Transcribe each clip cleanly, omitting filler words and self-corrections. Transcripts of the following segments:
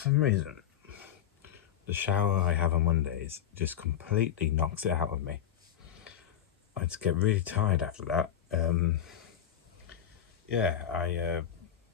some reason, the shower I have on Mondays just completely knocks it out of me. I just get really tired after that.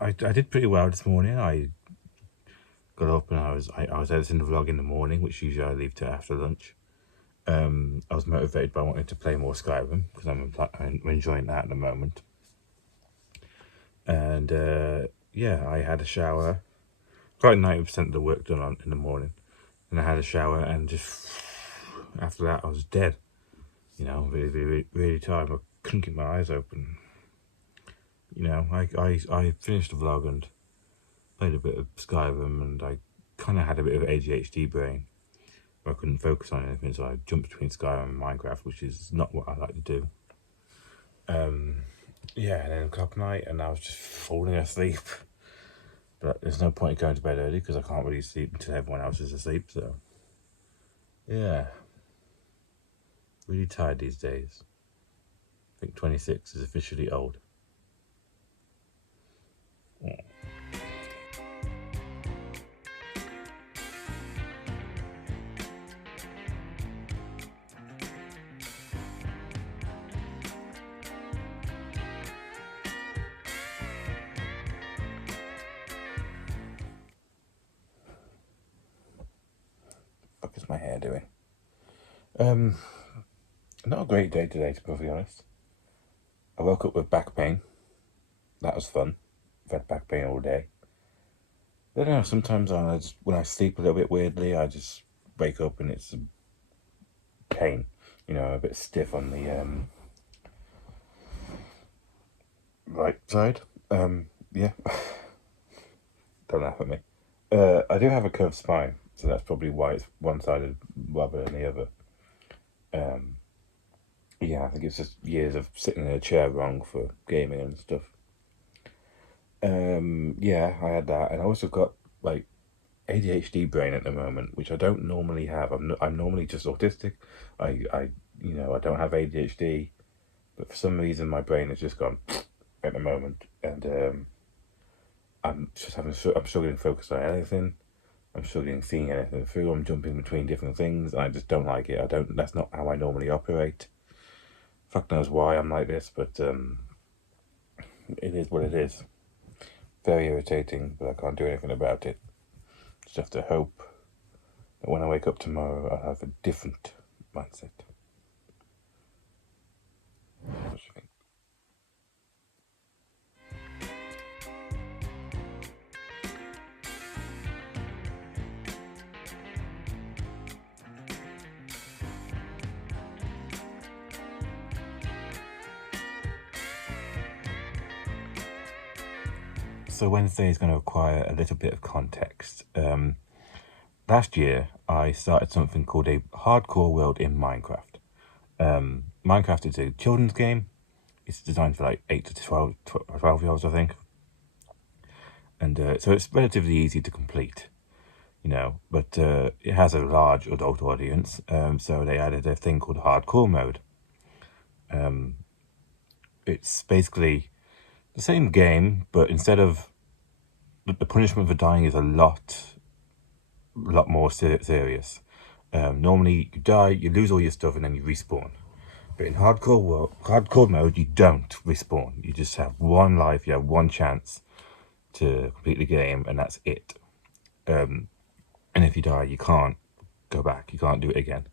I did pretty well this morning. I got up and I was editing the vlog in the morning, which usually I leave to after lunch. I was motivated by wanting to play more Skyrim because I'm enjoying that at the moment. And I had a shower. Got 90% of the work done in the morning, and I had a shower, and just after that I was dead. Really tired. I couldn't keep my eyes open. I finished the vlog and played a bit of Skyrim, and I kind of had a bit of ADHD brain. I couldn't focus on anything, so I jumped between Skyrim and Minecraft, which is not what I like to do. And then a couple night, and I was just falling asleep. But there's no point in going to bed early because I can't really sleep until everyone else is asleep. So, yeah, really tired these days. I think 26 is officially old. Yeah. What is my hair doing? Not a great day today, to be perfectly honest. I woke up with back pain. That was fun. I've had back pain all day. I don't know, sometimes when I sleep a little bit weirdly, I just wake up and it's pain. A bit stiff on the right side. Yeah. Don't laugh at me. I do have a curved spine, so that's probably why it's one-sided rather than the other. I think it's just years of sitting in a chair wrong for gaming and stuff. I had that, and I also got like ADHD brain at the moment, which I don't normally have. I'm normally just autistic. I don't have ADHD, but for some reason my brain has just gone at the moment, and I'm struggling to focus on anything. I'm struggling seeing anything through. I'm jumping between different things, and I just don't like it. That's not how I normally operate. Fuck knows why I'm like this, but it is what it is. Very irritating, but I can't do anything about it. Just have to hope that when I wake up tomorrow, I'll have a different mindset. What do you think? So Wednesday is going to require a little bit of context. Last year, I started something called a hardcore world in Minecraft. Minecraft is a children's game. It's designed for like 8 to 12-year-olds, I think. And so it's relatively easy to complete, but it has a large adult audience. So they added a thing called hardcore mode. It's basically the same game, but instead of the punishment for dying is a lot more serious. Normally you die, you lose all your stuff, and then you respawn. But in hardcore mode, you don't respawn. You just have one life, you have one chance to complete the game, and that's it. And if you die, you can't go back. You can't do it again.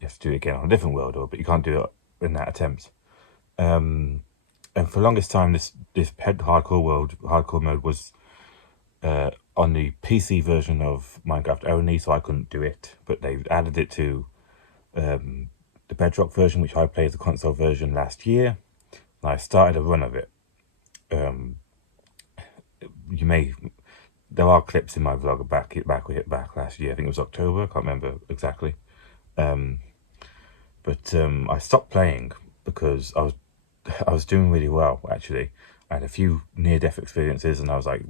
You have to do it again on a different world, but you can't do it in that attempt. And for the longest time, this hardcore mode was on the PC version of Minecraft only, so I couldn't do it. But they've added it to the Bedrock version, which I played the console version last year, and I started a run of it. There are clips in my vlog back last year. I think it was October. I can't remember exactly. But I stopped playing because I was doing really well, actually. I had a few near-death experiences, and I was like,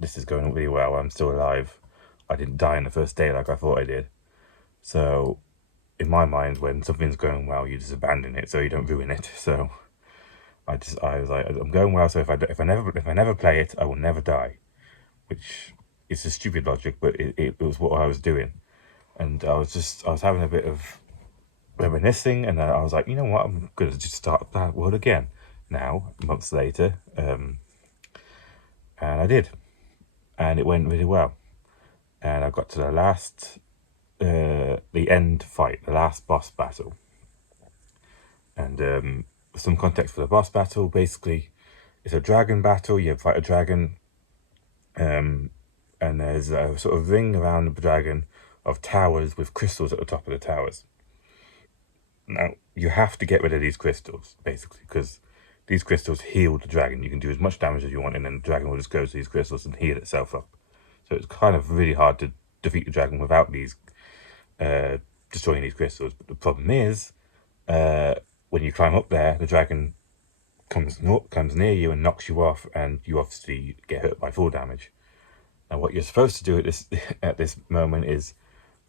this is going really well. I'm still alive. I didn't die in the first day like I thought I did. So in my mind, when something's going well, you just abandon it so you don't ruin it. So I was like, I'm going well, so if I never play it, I will never die. Which it's a stupid logic, but it was what I was doing. And I was having a bit of reminiscing, and I was like, you know what, I'm gonna just start that world again now, months later. And I did, and it went really well. And I got to the last, the end fight, the last boss battle. And some context for the boss battle, basically, it's a dragon battle. You fight a dragon, and there's a sort of ring around the dragon of towers with crystals at the top of the towers. Now, you have to get rid of these crystals, basically, because these crystals heal the dragon. You can do as much damage as you want, and then the dragon will just go to these crystals and heal itself up. So it's kind of really hard to defeat the dragon without these destroying these crystals. But the problem is, when you climb up there, the dragon comes near you and knocks you off, and you obviously get hurt by full damage. Now, what you're supposed to do at this moment is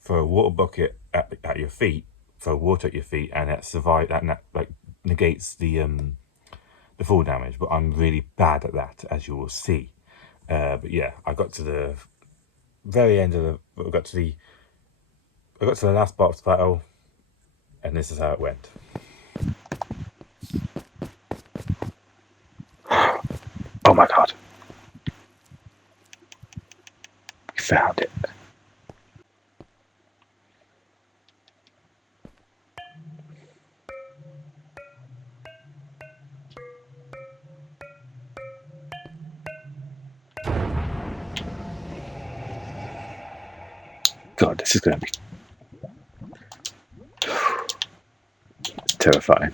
throw a water bucket at your feet, throw water at your feet, and that like negates the full damage. But I'm really bad at that, as you will see. But yeah, I got to the very end of I got to the last boss battle, and this is how it went. Oh my god. We found it. God, this is going to be terrifying.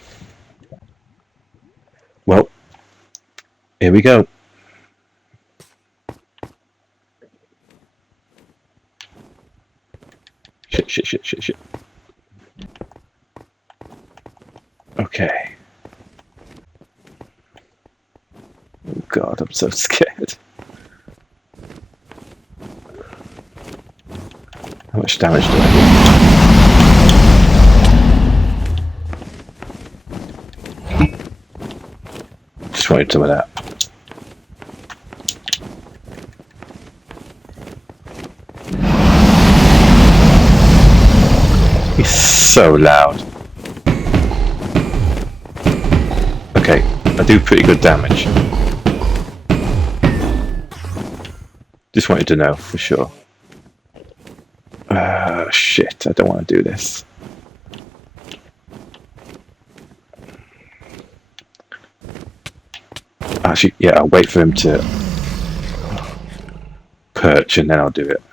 Well, here we go. Shit. Okay. Oh god, I'm so scared. How much damage do I do? Just wanted some of that. He's so loud. Okay, I do pretty good damage. Just wanted to know for sure. Shit, I don't want to do this. Actually, yeah, I'll wait for him to perch and then I'll do it.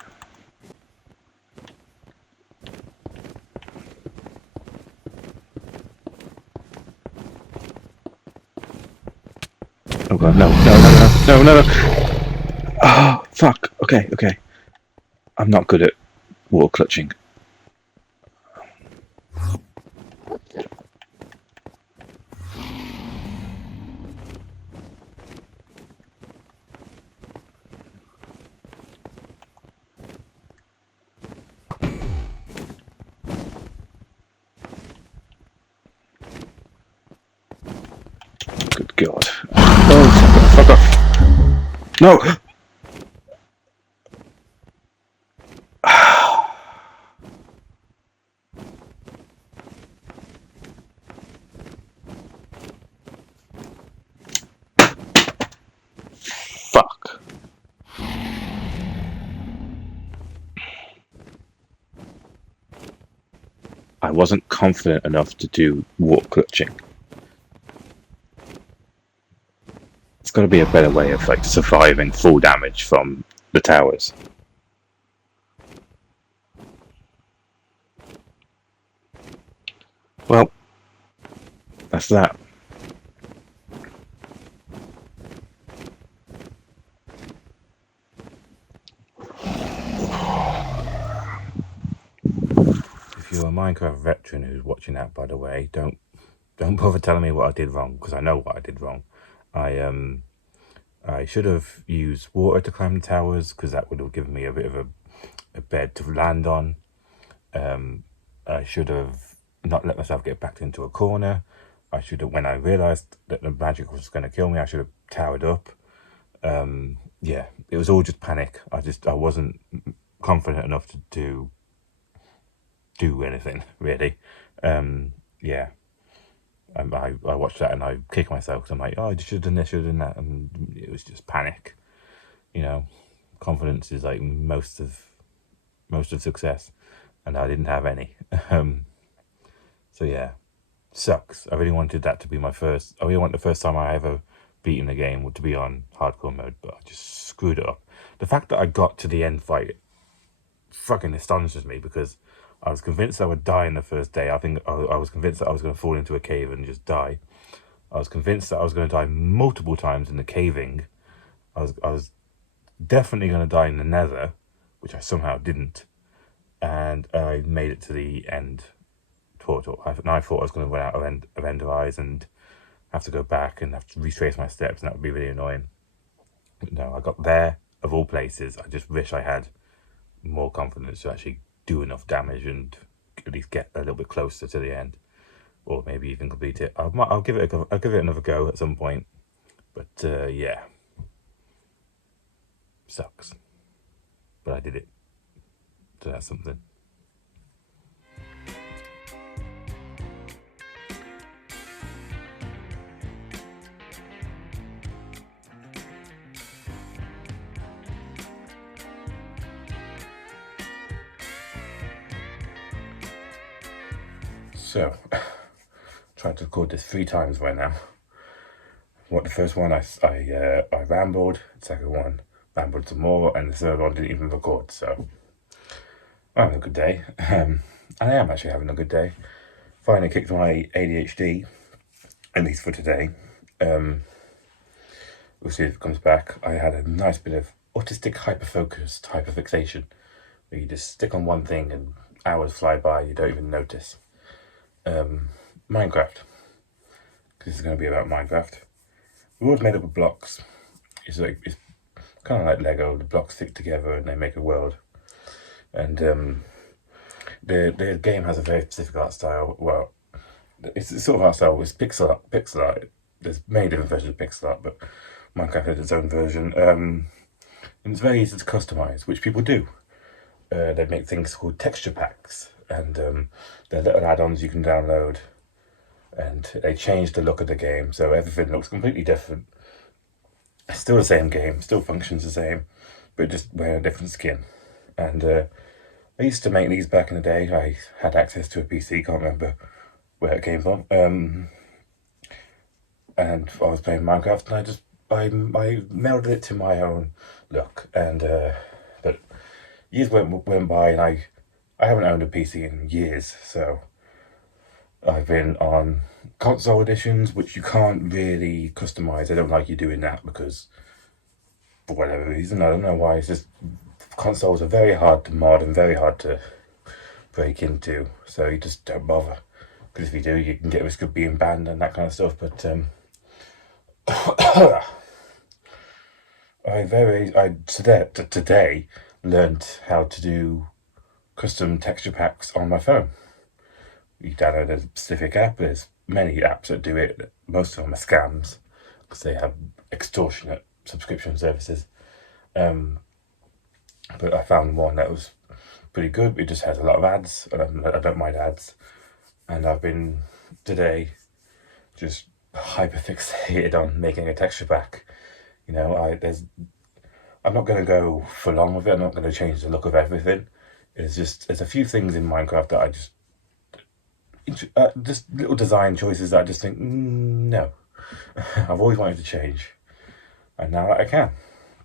Oh god, no. Oh, fuck. Okay. I'm not good at wall clutching. Good god. Oh, fuck off. No! Fuck. I wasn't confident enough to do wall clutching. There's got to be a better way of like surviving full damage from the towers. Well, that's that. If you're a Minecraft veteran who's watching that, by the way, don't bother telling me what I did wrong, because I know what I did wrong. I should have used water to climb the towers, because that would have given me a bit of a bed to land on. I should have not let myself get backed into a corner. I should have, when I realised that the magic was going to kill me, I should have towered up. yeah, it was all just panic. I wasn't confident enough to do anything really. Yeah, I watched that and I kicked myself because I'm like, oh, I should have done this, should have done that, and it was just panic. You know, confidence is like most of success, and I didn't have any. So yeah, sucks. I really wanted that to be my first. I really want the first time I ever beaten a game to be on hardcore mode, but I just screwed it up. The fact that I got to the end fight fucking astonishes me because I was convinced I would die in the first day. I think I was convinced that I was going to fall into a cave and just die. I was convinced that I was going to die multiple times in the caving. I was definitely going to die in the nether, which I somehow didn't. And I made it to the end portal. I thought I was going to run out of ender eyes and have to go back and have to retrace my steps, and that would be really annoying. But no, I got there, of all places. I just wish I had more confidence to actually do enough damage and at least get a little bit closer to the end, or maybe even complete it. I'll give it another go at some point. But yeah, sucks. But I did it, so that's something. So, tried to record this 3 times by now. The first one I rambled, the second one rambled some more, and the third one didn't even record. So I'm having a good day. I am actually having a good day. Finally kicked my ADHD, at least for today. We'll see if it comes back. I had a nice bit of autistic hyperfixation, where you just stick on one thing and hours fly by, you don't even notice. Minecraft. This is going to be about Minecraft. The world's made up of blocks. It's kind of like Lego. The blocks stick together and they make a world. And the game has a very specific art style. Well, it's sort of art style. It's pixel art. There's many different versions of pixel art, but Minecraft has its own version. And it's very easy to customize, which people do. They make things called texture packs, and they're little add-ons you can download, and they change the look of the game, so everything looks completely different. It's still the same game, still functions the same, but just wearing a different skin. And I used to make these back in the day. I had access to a PC, can't remember where it came from. And I was playing Minecraft, and I melded it to my own look. And but years went by, and I haven't owned a PC in years, so I've been on console editions, which you can't really customize. I don't like you doing that because, for whatever reason, I don't know why. It's just consoles are very hard to mod and very hard to break into, so you just don't bother. Because if you do, you can get risk of being banned and that kind of stuff. But today learned how to do custom texture packs on my phone. You download a specific app. There's many apps that do it. Most of them are scams because they have extortionate subscription services. But I found one that was pretty good. It just has a lot of ads, and I don't mind ads. And I've been today just hyperfixated on making a texture pack. You know, I'm not going to go for long with it. I'm not going to change the look of everything. There's a few things in Minecraft that I just little design choices that I just think, no. I've always wanted to change, and now I can.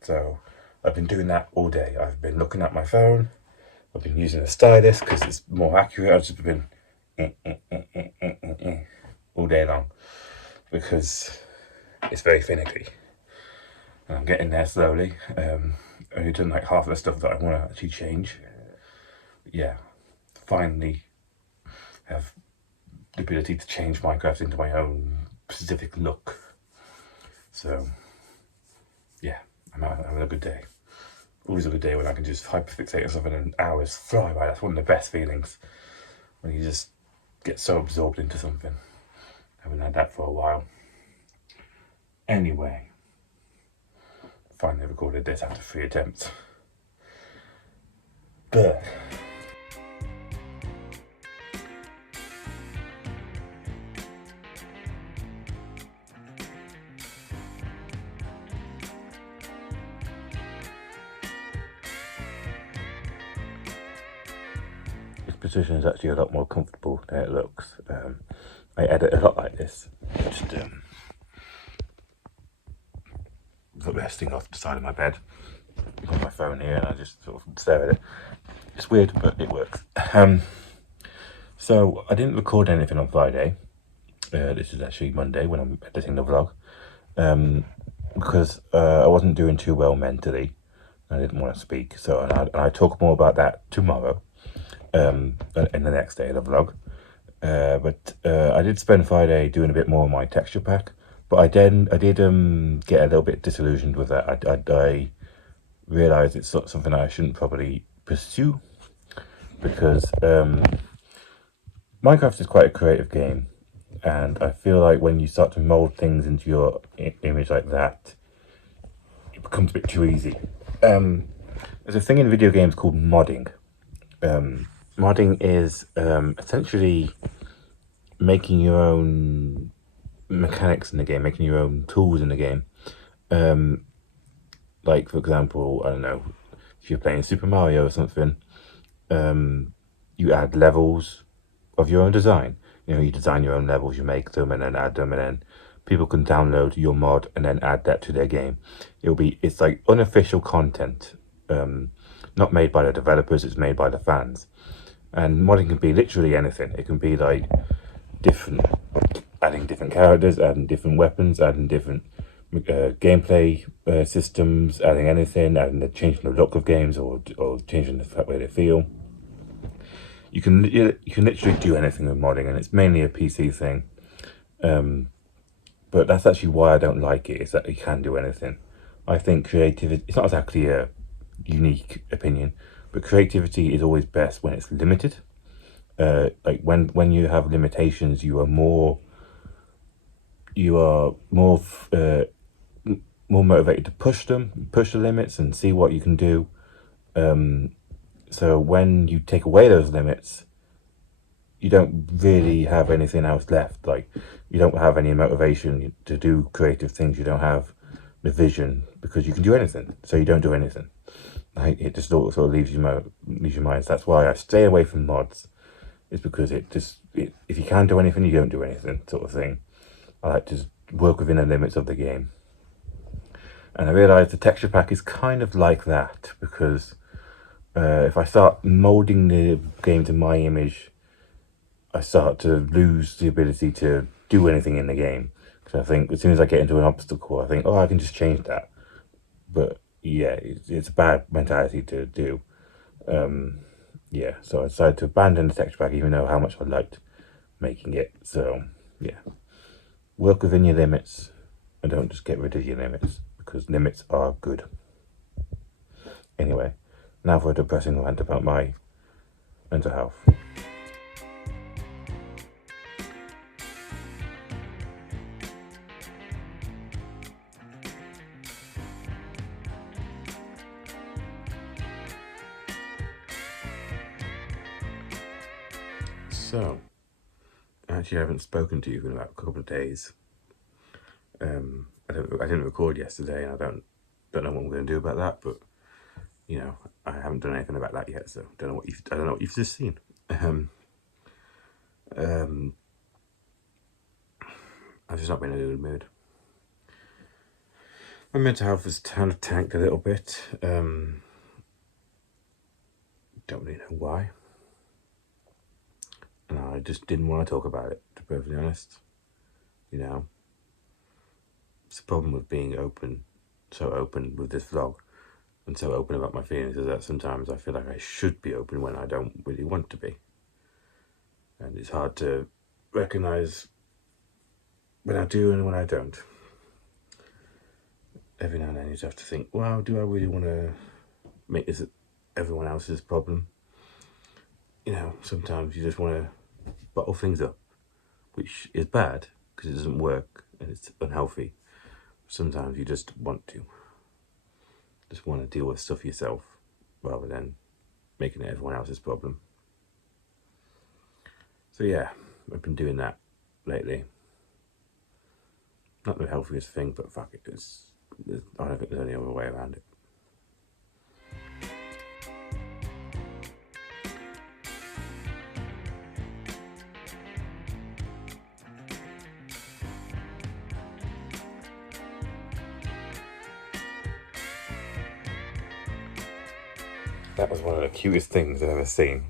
So I've been doing that all day. I've been looking at my phone. I've been using a stylus because it's more accurate. I've just been all day long because it's very finicky. And I'm getting there slowly. Only done like half of the stuff that I want to actually change. But yeah, finally have the ability to change Minecraft into my own specific look. So yeah, I'm having a good day. Always a good day when I can just hyperfixate on something and hours fly by. That's one of the best feelings, when you just get so absorbed into something. I haven't had that for a while. Anyway, finally recorded this after 3 attempts. But this position is actually a lot more comfortable than it looks. I edit a lot like this. Just resting off the side of my bed. I've got my phone here and I just sort of stare at it. It's weird, but it works. So I didn't record anything on Friday. This is actually Monday when I'm editing the vlog. Because I wasn't doing too well mentally. I didn't want to speak. So and I talk more about that tomorrow. In the next day of the vlog. But I did spend Friday doing a bit more on my texture pack. But I did get a little bit disillusioned with that. I realised it's not something I shouldn't probably pursue, because Minecraft is quite a creative game, and I feel like when you start to mould things into your image like that, it becomes a bit too easy. There's a thing in video games called modding. Modding is essentially making your own mechanics in the game, making your own tools in the game. Like, for example, I don't know, if you're playing Super Mario or something, you add levels of your own design. You know, you design your own levels, you make them and then add them, and then people can download your mod and then add that to their game. It's like unofficial content, not made by the developers, it's made by the fans. And modding can be literally anything. It can be like adding different characters, adding different weapons, adding different gameplay systems, adding anything, changing the look of games, or changing the way they feel. You can literally do anything with modding, and it's mainly a PC thing. But that's actually why I don't like it, is that you can do anything. I think creativity, it's not exactly a unique opinion, but creativity is always best when it's limited. Like when you have limitations, you are more motivated to push the limits and see what you can do. So when you take away those limits, you don't really have anything else left. Like, you don't have any motivation to do creative things. You don't have the vision, because you can do anything, so you don't do anything. Like, it just sort of leaves your mind. So that's why I stay away from mods. It's because if you can't do anything, you don't do anything, sort of thing. I like to just work within the limits of the game. And I realised the texture pack is kind of like that, because if I start moulding the game to my image, I start to lose the ability to do anything in the game. Because I think as soon as I get into an obstacle, I think, oh, I can just change that. But yeah, it's a bad mentality to do. Yeah, so I decided to abandon the texture pack, even though how much I liked making it. So yeah, work within your limits and don't just get rid of your limits, because limits are good. Anyway, now for a depressing rant about my mental health. So, actually I haven't spoken to you in about a couple of days. I didn't record yesterday, and I don't know what I'm going to do about that, but you know, I haven't done anything about that yet, so I don't know what you've just seen. I've just not been in a good mood. My mental health has kind of tanked a little bit. Don't really know why. And I just didn't want to talk about it, to be perfectly honest. You know, it's the problem with being so open with this vlog, and so open about my feelings, is that sometimes I feel like I should be open when I don't really want to be. And it's hard to recognise when I do and when I don't. Every now and then you just have to think, well, do I really want to make this everyone else's problem? You know, sometimes you just want to bottle things up, which is bad because it doesn't work and it's unhealthy. Sometimes you just want to. Just want to deal with stuff yourself rather than making it everyone else's problem. So yeah, I've been doing that lately. Not the healthiest thing, but fuck it. I don't think there's any other way around it. That was one of the cutest things I've ever seen.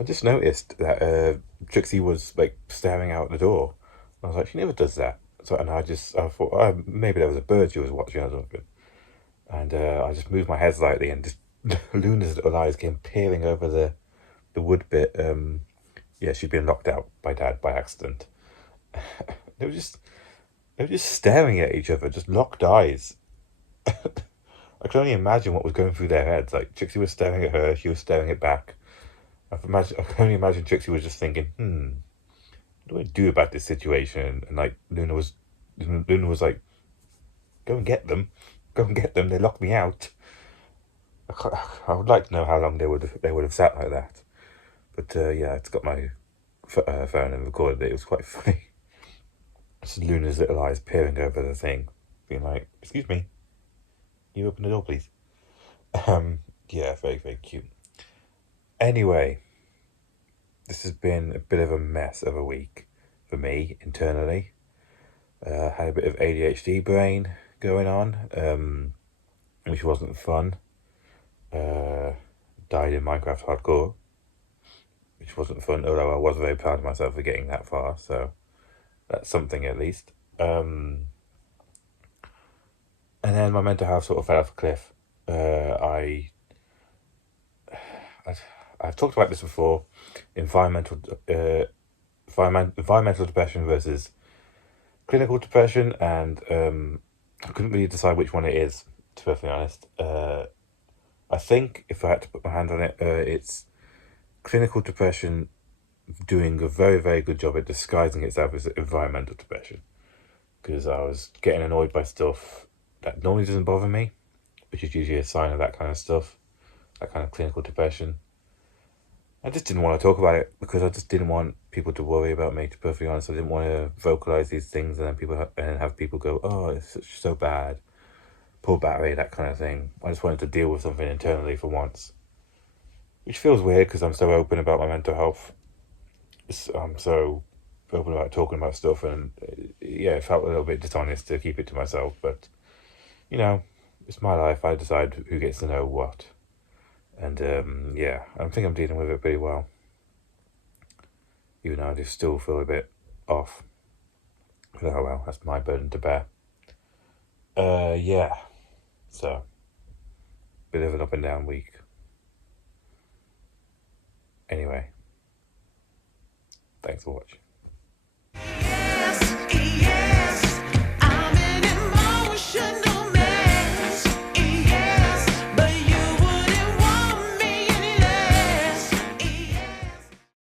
I just noticed that Trixie was like staring out the door. I was like, she never does that. So, and I thought, oh, maybe there was a bird she was watching or something. And I just moved my head slightly, and just Luna's little eyes came peering over the wood bit. Yeah, she'd been locked out by Dad by accident. They were just staring at each other, just locked eyes. I can only imagine what was going through their heads. Like Trixie was staring at her, she was staring it back. I can only imagine Trixie was just thinking, what do I do about this situation? And like Luna was like, go and get them, They locked me out. I would like to know how long they would have sat like that. But yeah, it's got my phone and recorded it. It was quite funny. Just Luna's little eyes peering over the thing, being like, "Excuse me, can you open the door, please?" Yeah, very, very cute. Anyway, this has been a bit of a mess of a week for me internally. Had a bit of ADHD brain going on, which wasn't fun. Died in Minecraft Hardcore, which wasn't fun, although I was very proud of myself for getting that far, so that's something at least. And then my mental health sort of fell off a cliff. I've talked about this before. Environmental depression versus clinical depression, and I couldn't really decide which one it is, to be perfectly honest. I think if I had to put my hand on it, it's clinical depression doing a very, very good job at disguising itself as environmental depression. Because I was getting annoyed by stuff that normally doesn't bother me, which is usually a sign of that kind of stuff, that kind of clinical depression. I just didn't want to talk about it because I just didn't want people to worry about me, to be perfectly honest. I didn't want to vocalize these things and then have people go, oh, it's so bad, poor Barry, that kind of thing. I just wanted to deal with something internally for once, which feels weird because I'm so open about my mental health. I'm so open about talking about stuff, and yeah, it felt a little bit dishonest to keep it to myself, but it's my life. I decide who gets to know what. And yeah, I think I'm dealing with it pretty well. Even though I just still feel a bit off. But oh well, that's my burden to bear. Yeah. So, bit of an up and down week. Anyway, thanks for watching.